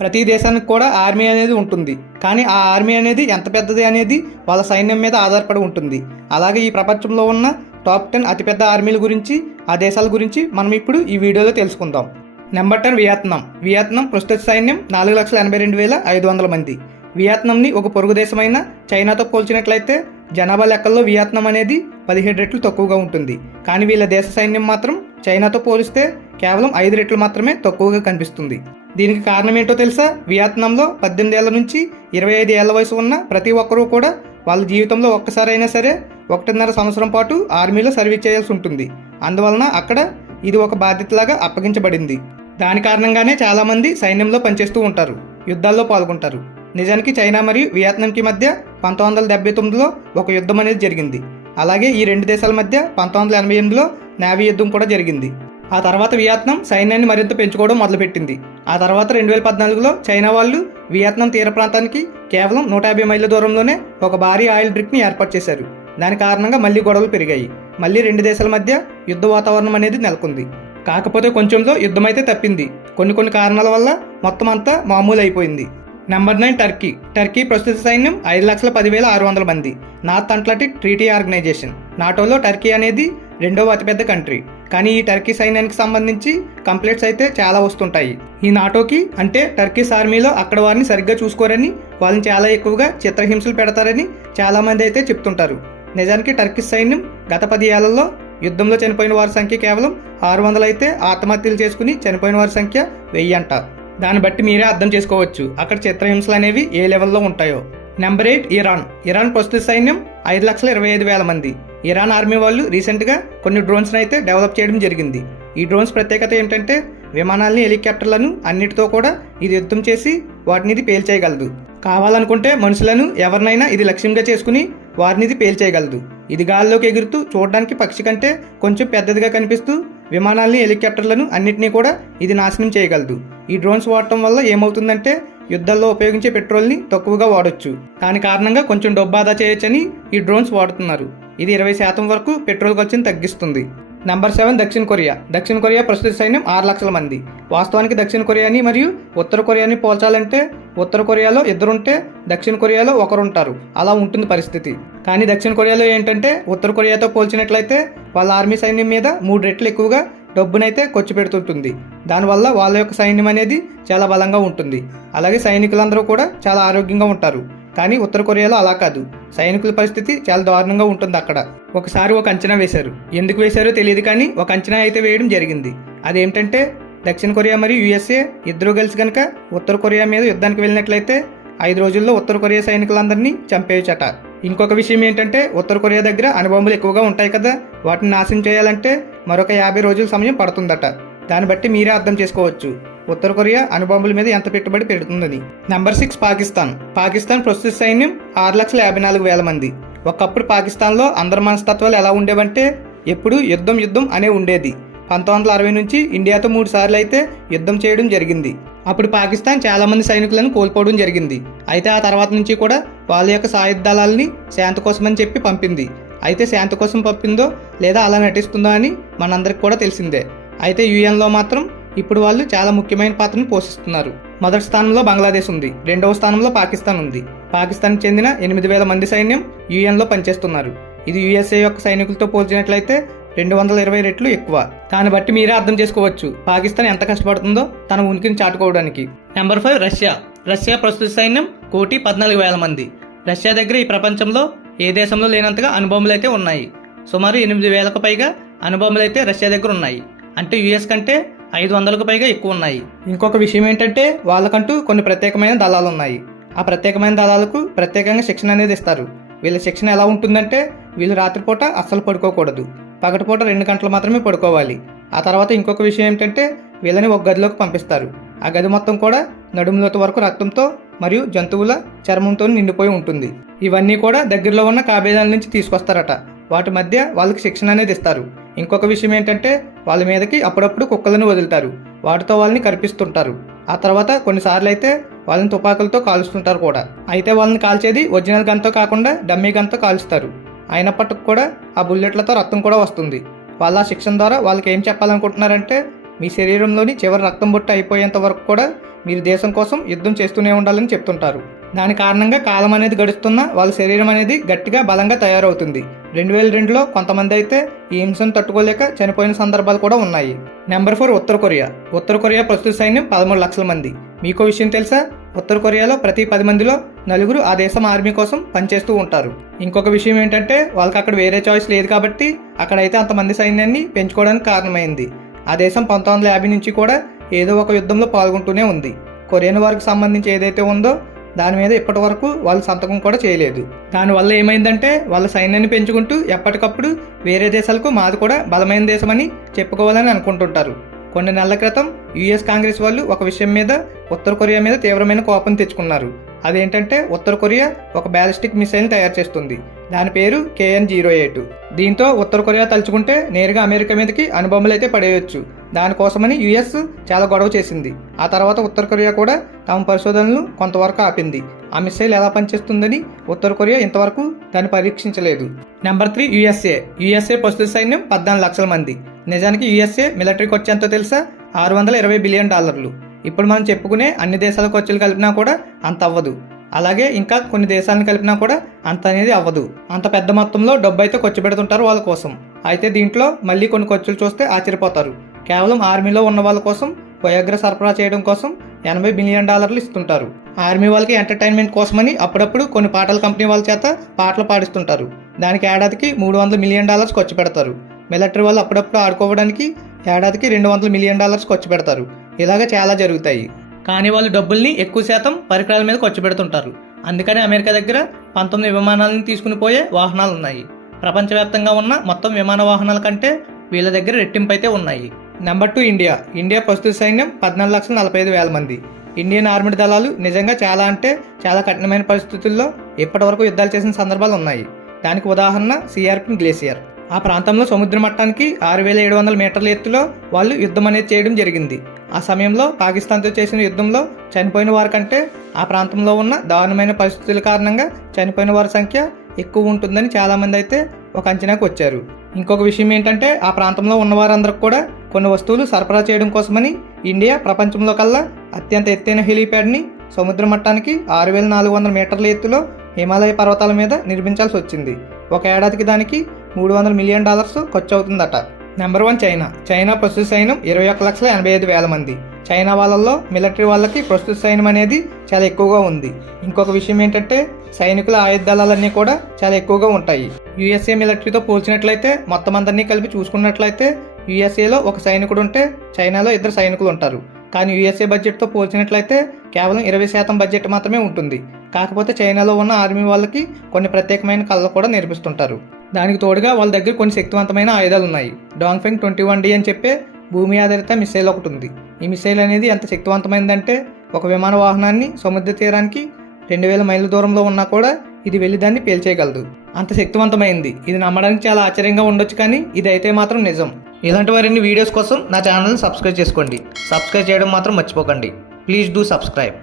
ప్రతి దేశానికి కూడా ఆర్మీ అనేది ఉంటుంది. కానీ ఆ ఆర్మీ అనేది ఎంత పెద్దది అనేది వాళ్ళ సైన్యం మీద ఆధారపడి ఉంటుంది. అలాగే ఈ ప్రపంచంలో ఉన్న టాప్ 10 అతిపెద్ద ఆర్మీల గురించి, ఆ దేశాల గురించి మనం ఇప్పుడు ఈ వీడియోలో తెలుసుకుందాం. Number 10 Vietnam. వియత్నాం ప్రస్తుత సైన్యం 4,82,500 మంది. వియత్నాంని ఒక పొరుగు దేశమైన చైనాతో పోల్చినట్లయితే జనాభా లెక్కల్లో వియత్నాం అనేది 17 రెట్లు తక్కువగా ఉంటుంది. కానీ వీళ్ళ దేశ సైన్యం మాత్రం చైనాతో పోలిస్తే కేవలం 5 రెట్లు మాత్రమే తక్కువగా కనిపిస్తుంది. దీనికి కారణం ఏంటో తెలుసా? వియత్నాంలో 18 ఏళ్ల నుంచి 25 ఏళ్ల వయసు ఉన్న ప్రతి ఒక్కరూ కూడా వాళ్ళ జీవితంలో ఒక్కసారైనా సరే 1.5 సంవత్సరం పాటు ఆర్మీలో సర్వీస్ చేయాల్సి ఉంటుంది. అందువలన అక్కడ ఇది ఒక బాధ్యతలాగా అప్పగించబడింది. దాని కారణంగానే చాలామంది సైన్యంలో పనిచేస్తూ ఉంటారు, యుద్ధాల్లో పాల్గొంటారు. నిజానికి చైనా మరియు వియత్నాంకి మధ్య 1979లో ఒక యుద్ధం అనేది జరిగింది. అలాగే ఈ రెండు దేశాల మధ్య 1988లో నేవీ యుద్ధం కూడా జరిగింది. ఆ తర్వాత వియత్నాం సైన్యాన్ని మరింత పెంచుకోవడం మొదలుపెట్టింది. ఆ తర్వాత 2014లో చైనా వాళ్ళు వియత్నాం తీర ప్రాంతానికి కేవలం 150 మైళ్ళ దూరంలోనే ఒక భారీ ఆయిల్ డ్రిక్ని ఏర్పాటు చేశారు. దాని కారణంగా మళ్ళీ గొడవలు పెరిగాయి. మళ్ళీ రెండు దేశాల మధ్య యుద్ధ వాతావరణం అనేది నెలకొంది. కాకపోతే కొంచెంలో యుద్ధం అయితే తప్పింది. కొన్ని కారణాల వల్ల మొత్తం అంతా మామూలు అయిపోయింది. Number 9 Turkey. టర్కీ ప్రస్తుత సైన్యం 5,10,600 మంది. నార్త్ అట్లాంటిక్ ట్రీటీ ఆర్గనైజేషన్ నాటోలో టర్కీ అనేది రెండవ అతిపెద్ద కంట్రీ. కానీ ఈ టర్కీ సైన్యానికి సంబంధించి కంప్లైంట్స్ అయితే చాలా వస్తుంటాయి. ఈ నాటోకి అంటే టర్కీస్ ఆర్మీలో అక్కడ వారిని సరిగ్గా చూసుకోరని, వాళ్ళని చాలా ఎక్కువగా చిత్రహింసలు పెడతారని చాలా మంది అయితే చెప్తుంటారు. నిజానికి టర్కీస్ సైన్యం గత 10 ఏళ్లలో యుద్ధంలో చనిపోయిన వారి సంఖ్య కేవలం 600 అయితే ఆత్మహత్యలు చేసుకుని చనిపోయిన వారి సంఖ్య 1000 అంట. దాన్ని బట్టి మీరే అర్థం చేసుకోవచ్చు అక్కడ చిత్రహింసలు అనేవి ఏ లెవెల్లో ఉంటాయో. Number 8 Iran. ఇరాన్ ప్రస్తుత సైన్యం 5,25,000 మంది. ఇరాన్ ఆర్మీ వాళ్ళు రీసెంట్గా కొన్ని డ్రోన్స్ని అయితే డెవలప్ చేయడం జరిగింది. ఈ డ్రోన్స్ ప్రత్యేకత ఏంటంటే విమానాలని, హెలికాప్టర్లను అన్నిటితో కూడా ఇది యుద్ధం చేసి వాటిని ఇది పేల్చేయగలదు. కావాలనుకుంటే మనుషులను ఎవరినైనా ఇది లక్ష్యంగా చేసుకుని వారిని ఇది పేల్చేయగలదు. ఇది గాల్లోకి ఎగురుతూ చూడడానికి పక్షి కంటే కొంచెం పెద్దదిగా కనిపిస్తూ విమానాలని, హెలికాప్టర్లను అన్నిటినీ కూడా ఇది నాశనం చేయగలదు. ఈ డ్రోన్స్ వాడటం వల్ల ఏమవుతుందంటే యుద్ధాల్లో ఉపయోగించే పెట్రోల్ని తక్కువగా వాడొచ్చు. దాని కారణంగా కొంచెం డబ్బు ఆదా చేయొచ్చని ఈ డ్రోన్స్ వాడుతున్నారు. ఇది 20% వరకు పెట్రోల్ ఖర్చుని తగ్గిస్తుంది. నెంబర్ 7 దక్షిణ కొరియా. దక్షిణ కొరియా ప్రస్తుత సైన్యం 6 లక్షల మంది. వాస్తవానికి దక్షిణ కొరియాని మరియు ఉత్తర కొరియాని పోల్చాలంటే ఉత్తర కొరియాలో ఇద్దరుంటే దక్షిణ కొరియాలో ఒకరుంటారు. అలా ఉంటుంది పరిస్థితి. కానీ దక్షిణ కొరియాలో ఏంటంటే ఉత్తర కొరియాతో పోల్చినట్లయితే వాళ్ళ ఆర్మీ సైన్యం మీద 3 రెట్లు ఎక్కువగా డబ్బునైతే ఖర్చు పెడుతుంటుంది. దానివల్ల వాళ్ళ యొక్క సైన్యం అనేది చాలా బలంగా ఉంటుంది. అలాగే సైనికులందరూ కూడా చాలా ఆరోగ్యంగా ఉంటారు. కానీ ఉత్తర కొరియాలో అలా కాదు. సైనికుల పరిస్థితి చాలా దారుణంగా ఉంటుంది అక్కడ. ఒకసారి ఒక అంచనా వేశారు. ఎందుకు వేశారో తెలియదు కానీ ఒక అంచనా అయితే వేయడం జరిగింది. అదేంటంటే దక్షిణ కొరియా మరియు యుఎస్ఏ ఇద్దరు కలిసి కనుక ఉత్తర కొరియా మీద యుద్ధానికి వెళ్ళినట్లయితే 5 రోజుల్లో ఉత్తర కొరియా సైనికులందరినీ చంపేయచ్చట. ఇంకొక విషయం ఏంటంటే ఉత్తర కొరియా దగ్గర అణుబాంబులు ఎక్కువగా ఉంటాయి కదా, వాటిని నాశనం చేయాలంటే మరొక 50 రోజుల సమయం పడుతుందట. దాన్ని బట్టి మీరే అర్థం చేసుకోవచ్చు ఉత్తర కొరియా అణుబాంబుల మీద ఎంత పెట్టుబడి పెడుతుందని. నెంబర్ 6 పాకిస్తాన్. పాకిస్తాన్ ప్రస్తుత సైన్యం 6,54,000 మంది. ఒకప్పుడు పాకిస్తాన్లో అందరి మనస్తత్వాలు ఎలా ఉండేవంటే ఎప్పుడు యుద్ధం అనే ఉండేది. 1960 నుంచి ఇండియాతో 3 సార్లు అయితే యుద్ధం చేయడం జరిగింది. అప్పుడు పాకిస్తాన్ చాలా మంది సైనికులను కోల్పోవడం జరిగింది. అయితే ఆ తర్వాత నుంచి కూడా వాళ్ళ యొక్క సాయుధ దళాలని శాంతి కోసమని చెప్పి పంపింది. అయితే శాంతి కోసం పంపిందో లేదా అలా నటిస్తుందో అని మనందరికి కూడా తెలిసిందే. అయితే యుఎన్లో మాత్రం ఇప్పుడు వాళ్ళు చాలా ముఖ్యమైన పాత్రను పోషిస్తున్నారు. మొదటి స్థానంలో బంగ్లాదేశ్ ఉంది, రెండవ స్థానంలో పాకిస్తాన్ ఉంది. పాకిస్తాన్కి చెందిన 8,000 మంది సైన్యం యుఎన్లో పనిచేస్తున్నారు. ఇది యుఎస్ఏ యొక్క సైనికులతో పోల్చినట్లయితే 220 రెట్లు ఎక్కువ. దాన్ని బట్టి మీరే అర్థం చేసుకోవచ్చు పాకిస్తాన్ ఎంత కష్టపడుతుందో తన ఉనికిని చాటుకోవడానికి. Number 5 Russia. రష్యా ప్రస్తుత సైన్యం 1,14,000 మంది. రష్యా దగ్గర ఈ ప్రపంచంలో ఏ దేశంలో లేనంతగా అణుబాంబులు అయితే ఉన్నాయి. సుమారు 8,000కు పైగా అణుబాంబులు అయితే రష్యా దగ్గర ఉన్నాయి. అంటే యుఎస్ కంటే 500కు పైగా ఎక్కువ ఉన్నాయి. ఇంకొక విషయం ఏంటంటే వాళ్ళకంటూ కొన్ని ప్రత్యేకమైన దళాలు ఉన్నాయి. ఆ ప్రత్యేకమైన దళాలకు ప్రత్యేకంగా శిక్షణ అనేది ఇస్తారు. వీళ్ళ శిక్షణ ఎలా ఉంటుందంటే వీళ్ళు రాత్రిపూట అస్సలు పడుకోకూడదు, పగటిపూట 2 గంటలు మాత్రమే పడుకోవాలి. ఆ తర్వాత ఇంకొక విషయం ఏంటంటే వీళ్ళని ఒక గదిలోకి పంపిస్తారు. ఆ గది మొత్తం కూడా నడుములోతు వరకు రక్తంతో మరియు జంతువుల చర్మంతో నిండిపోయి ఉంటుంది. ఇవన్నీ కూడా దగ్గరలో ఉన్న కాబేదాల నుంచి తీసుకొస్తారట. వాటి మధ్య వాళ్ళకి శిక్షణ అనేది ఇస్తారు. ఇంకొక విషయం ఏంటంటే వాళ్ళ మీదకి అప్పుడప్పుడు కుక్కలను వదులుతారు, వాటితో వాళ్ళని కరిపిస్తుంటారు. ఆ తర్వాత కొన్నిసార్లు అయితే వాళ్ళని తుపాకులతో కాలుస్తుంటారు కూడా. అయితే వాళ్ళని కాల్చేది ఒరిజినల్ గన్తో కాకుండా డమ్మీ గన్తో కాలుస్తారు. అయినప్పటికి కూడా ఆ బుల్లెట్లతో రక్తం కూడా వస్తుంది. వాళ్ళ శిక్షణ ద్వారా వాళ్ళకి ఏం చెప్పాలనుకుంటున్నారంటే మీ శరీరంలోని చివరి రక్తం బొట్టు అయిపోయేంత వరకు కూడా మీరు దేశం కోసం యుద్ధం చేస్తూనే ఉండాలని చెప్తుంటారు. దాని కారణంగా కాలం అనేది గడుస్తున్నా వాళ్ళ శరీరం అనేది గట్టిగా బలంగా తయారవుతుంది. 2002లో కొంతమంది అయితే ఈ హింసను తట్టుకోలేక చనిపోయిన సందర్భాలు కూడా ఉన్నాయి. నెంబర్ 4 ఉత్తర కొరియా. ఉత్తర కొరియా ప్రస్తుత సైన్యం 13 లక్షల మంది. మీకో విషయం తెలుసా? ఉత్తర కొరియాలో ప్రతి 10 మందిలో 4 ఆ దేశం ఆర్మీ కోసం పనిచేస్తూ ఉంటారు. ఇంకొక విషయం ఏంటంటే వాళ్ళకి అక్కడ వేరే చాయిస్ లేదు కాబట్టి అక్కడైతే అంతమంది సైన్యాన్ని పెంచుకోవడానికి కారణమైంది. ఆ దేశం 1950 నుంచి కూడా ఏదో ఒక యుద్ధంలో పాల్గొంటూనే ఉంది. కొరియన్ వార్కి సంబంధించి ఏదైతే ఉందో దాని మీద ఇప్పటి వరకు వాళ్ళు సంతకం కూడా చేయలేదు. దానివల్ల ఏమైందంటే వాళ్ళ సైన్యాన్ని పెంచుకుంటూ ఎప్పటికప్పుడు వేరే దేశాలకు మాది కూడా బలమైన దేశమని చెప్పుకోవాలని అనుకుంటుంటారు. కొన్ని నెలల క్రితం యుఎస్ కాంగ్రెస్ వాళ్ళు ఒక విషయం మీద ఉత్తర కొరియా మీద తీవ్రమైన కోపం తెచ్చుకున్నారు. అదేంటంటే ఉత్తర కొరియా ఒక బ్యాలిస్టిక్ మిసైల్ తయారు చేస్తుంది. దాని పేరు KN-08. దీంతో ఉత్తర కొరియా తలుచుకుంటే నేరుగా అమెరికా మీదకి అణుబొమ్మలు అయితే పడేయొచ్చు. దానికోసమని యుఎస్ చాలా గొడవ చేసింది. ఆ తర్వాత ఉత్తర కొరియా కూడా తమ పరిశోధనలు కొంతవరకు ఆపింది. ఆ మిసైల్ ఎలా పనిచేస్తుందని ఉత్తర కొరియా ఇంతవరకు దాన్ని పరీక్షించలేదు. నెంబర్ 3 యుఎస్ఏ ప్రస్తుత సైన్యం 14 లక్షల మంది. నిజానికి యుఎస్ఏ మిలిటరీ ఖర్చు ఎంతో తెలుసా? $620 బిలియన్. ఇప్పుడు మనం చెప్పుకునే అన్ని దేశాల ఖర్చులు కలిపినా కూడా అంత అవ్వదు. అలాగే ఇంకా కొన్ని దేశాలను కలిపినా కూడా అంత అనేది అవ్వదు. అంత పెద్ద మొత్తంలో డబ్బు అయితే ఖర్చు పెడుతుంటారు వాళ్ళ కోసం. అయితే దీంట్లో మళ్ళీ కొన్ని ఖర్చులు చూస్తే ఆశ్చర్యపోతారు. కేవలం ఆర్మీలో ఉన్న వాళ్ళ కోసం వయాగ్రా సరఫరా చేయడం కోసం $80 బిలియన్ ఇస్తుంటారు. ఆర్మీ వాళ్ళకి ఎంటర్టైన్మెంట్ కోసమని అప్పుడప్పుడు కొన్ని పాటల కంపెనీ వాళ్ళ చేత పాటలు పాడిస్తుంటారు. దానికి ఏడాదికి $300 మిలియన్ ఖర్చు పెడతారు. మిలిటరీ వాళ్ళు అప్పుడప్పుడు ఆడుకోవడానికి ఏడాదికి $200 మిలియన్ ఖర్చు పెడతారు. ఇలాగ చాలా జరుగుతాయి. కానీ వాళ్ళు డబ్బుల్ని ఎక్కువ శాతం పరికరాల మీద ఖర్చు పెడుతుంటారు. అందుకని అమెరికా దగ్గర 19 విమానాలను తీసుకుని పోయే వాహనాలు ఉన్నాయి. ప్రపంచవ్యాప్తంగా ఉన్న మొత్తం విమాన వాహనాల కంటే వీళ్ళ దగ్గర రెట్టింపు అయితే ఉన్నాయి. నెంబర్ 2 ఇండియా ప్రస్తుత సైన్యం 14,45,000 మంది. ఇండియన్ ఆర్మీ దళాలు నిజంగా చాలా అంటే చాలా కఠినమైన పరిస్థితుల్లో ఇప్పటివరకు యుద్ధాలు చేసిన సందర్భాలు ఉన్నాయి. దానికి ఉదాహరణ సియార్పిన్ గ్లేసియర్. ఆ ప్రాంతంలో సముద్ర మట్టానికి 6,700 మీటర్ల ఎత్తులో వాళ్ళు యుద్ధం అనేది చేయడం జరిగింది. ఆ సమయంలో పాకిస్తాన్తో చేసిన యుద్ధంలో చనిపోయిన వారి కంటే ఆ ప్రాంతంలో ఉన్న దారుణమైన పరిస్థితుల కారణంగా చనిపోయిన వారి సంఖ్య ఎక్కువ ఉంటుందని చాలామంది అయితే ఒక అంచనాకు వచ్చారు. ఇంకొక విషయం ఏంటంటే ఆ ప్రాంతంలో ఉన్న వారందరికి కూడా కొన్ని వస్తువులు సరఫరా చేయడం కోసమని ఇండియా ప్రపంచంలో కల్లా అత్యంత ఎత్తైన హెలీప్యాడ్ని సముద్ర మట్టానికి 6,400 మీటర్ల ఎత్తులో హిమాలయ పర్వతాల మీద నిర్మించాల్సి వచ్చింది. ఒక ఏడాదికి దానికి $300 మిలియన్ ఖర్చు అవుతుందట. నెంబర్ 1 చైనా ప్రస్తుత సైన్యం 21,85,000 మంది. చైనా వాళ్ళల్లో మిలిటరీ వాళ్ళకి ప్రస్తుత సైన్యం అనేది చాలా ఎక్కువగా ఉంది. ఇంకొక విషయం ఏంటంటే సైనికుల ఆయుధ దళాలన్నీ కూడా చాలా ఎక్కువగా ఉంటాయి. యుఎస్ఏ మిలిటరీతో పోల్చినట్లయితే మొత్తం అందరినీ కలిపి చూసుకున్నట్లయితే యుఎస్ఏలో ఒక సైనికుడు ఉంటే చైనాలో 2 సైనికులు ఉంటారు. కానీ యుఎస్ఏ బడ్జెట్తో పోల్చినట్లయితే కేవలం 20% బడ్జెట్ మాత్రమే ఉంటుంది. కాకపోతే చైనాలో ఉన్న ఆర్మీ వాళ్ళకి కొన్ని ప్రత్యేకమైన కళలు కూడా నేర్పిస్తుంటారు. దానికి తోడుగా వాళ్ళ దగ్గర కొన్ని శక్తివంతమైన ఆయుధాలు ఉన్నాయి. డాంగ్ఫెంగ్ 21D అని చెప్పే భూమి ఆధారిత మిసైల్ ఒకటి ఉంది. ఈ మిసైల్ అనేది ఎంత శక్తివంతమైందంటే ఒక విమాన వాహనాన్ని సముద్ర తీరానికి 2000 మైళ్ళ దూరంలో ఉన్నా కూడా ఇది వెళ్ళి దాన్ని పేల్చేయగలదు. అంత శక్తివంతమైంది. ఇది నమ్మడానికి చాలా ఆశ్చర్యంగా ఉండొచ్చు, కానీ ఇది అయితే మాత్రం నిజం. ఇలాంటి మరిన్ని వీడియోస్ కోసం నా ఛానల్ని సబ్స్క్రైబ్ చేసుకోండి. సబ్స్క్రైబ్ చేయడం మాత్రం మర్చిపోకండి. Please do subscribe.